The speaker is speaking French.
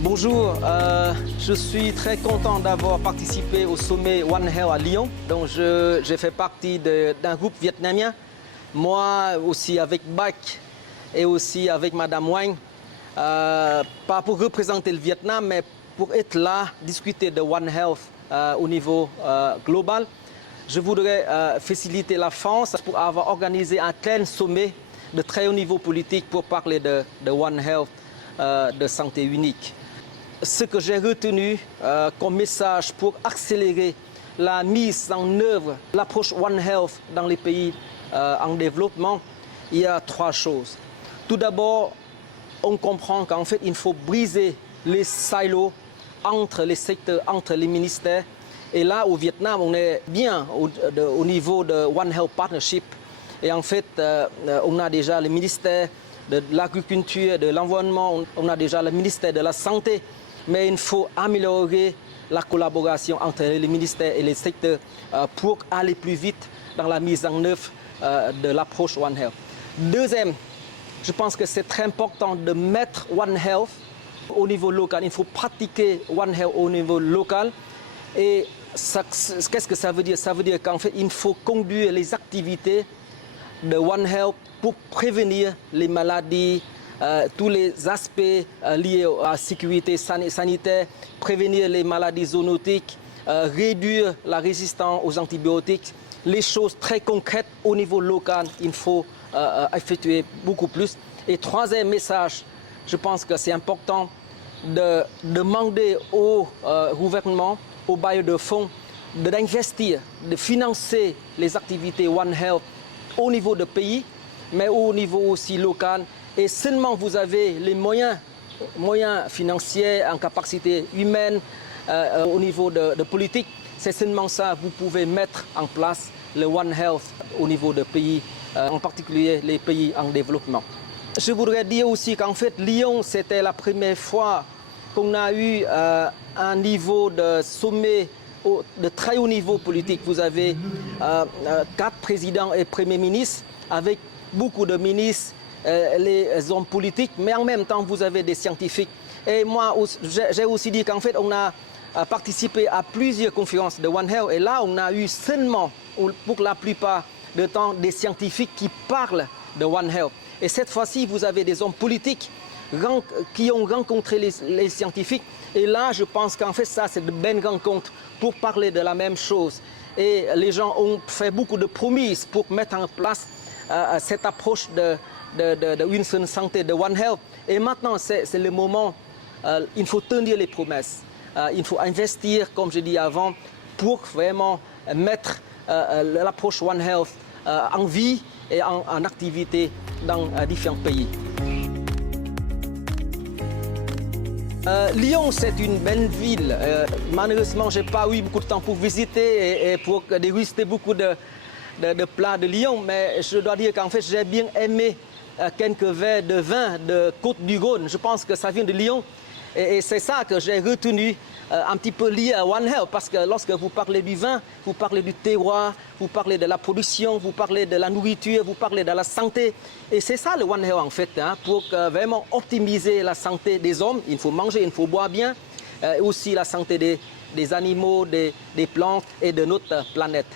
Bonjour, je suis très content d'avoir participé au sommet One Health à Lyon. Donc j'ai fait partie d'un groupe vietnamien, moi aussi avec Bac et aussi avec Madame Wang, pas pour représenter le Vietnam, mais pour être là, discuter de One Health au niveau global. Je voudrais féliciter la France pour avoir organisé un tel sommet de très haut niveau politique pour parler de One Health, de santé unique. Ce que j'ai retenu comme message pour accélérer la mise en œuvre, l'approche One Health dans les pays en développement, il y a trois choses. Tout d'abord, on comprend qu'en fait, il faut briser les silos entre les secteurs, entre les ministères. Et là, au Vietnam, on est bien au niveau de One Health Partnership. Et en fait, on a déjà le ministère de l'Agriculture, de l'Environnement, on a déjà le ministère de la Santé. Mais il faut améliorer la collaboration entre les ministères et les secteurs pour aller plus vite dans la mise en œuvre de l'approche One Health. Deuxième, je pense que c'est très important de mettre One Health au niveau local. Il faut pratiquer One Health au niveau local. Et qu'est-ce que ça veut dire? Ça veut dire qu'en fait, il faut conduire les activités de One Health pour prévenir les maladies, tous les aspects liés à la sécurité sanitaire, prévenir les maladies zoonotiques, réduire la résistance aux antibiotiques. Les choses très concrètes au niveau local, il faut effectuer beaucoup plus. Et troisième message, je pense que c'est important de demander au gouvernement, aux bailleurs de fonds, d'investir, de financer les activités One Health au niveau du pays, mais au niveau aussi local. Et seulement vous avez les moyens financiers, en capacité humaine, au niveau de politique, c'est seulement ça que vous pouvez mettre en place le One Health au niveau des pays, en particulier les pays en développement. Je voudrais dire aussi qu'en fait, Lyon, c'était la première fois qu'on a eu un niveau de sommet de très haut niveau politique. Vous avez 4 présidents et premiers ministres avec beaucoup de ministres, les hommes politiques, mais en même temps, vous avez des scientifiques. Et moi, j'ai aussi dit qu'en fait, on a participé à plusieurs conférences de One Health. Et là, on a eu seulement, pour la plupart du temps, des scientifiques qui parlent de One Health. Et cette fois-ci, vous avez des hommes politiques qui ont rencontré les scientifiques. Et là, je pense qu'en fait, ça, c'est de bonnes rencontres pour parler de la même chose. Et les gens ont fait beaucoup de promesses pour mettre en place cette approche une seule santé, de One Health. Et maintenant, c'est le moment, il faut tenir les promesses. Il faut investir, comme je dis avant, pour vraiment mettre l'approche One Health en vie et en activité dans différents pays. Lyon, c'est une belle ville. Malheureusement, je n'ai pas eu beaucoup de temps pour visiter et pour déguster beaucoup de plats de Lyon, mais je dois dire qu'en fait, j'ai bien aimé quelques verres de vin de Côte-du-Rhône. Je pense que ça vient de Lyon et c'est ça que j'ai retenu un petit peu lié à One Health, parce que lorsque vous parlez du vin, vous parlez du terroir, vous parlez de la production, vous parlez de la nourriture, vous parlez de la santé. Et c'est ça le One Health en fait, pour vraiment optimiser la santé des hommes. Il faut manger, il faut boire bien, aussi la santé des animaux, des plantes et de notre planète.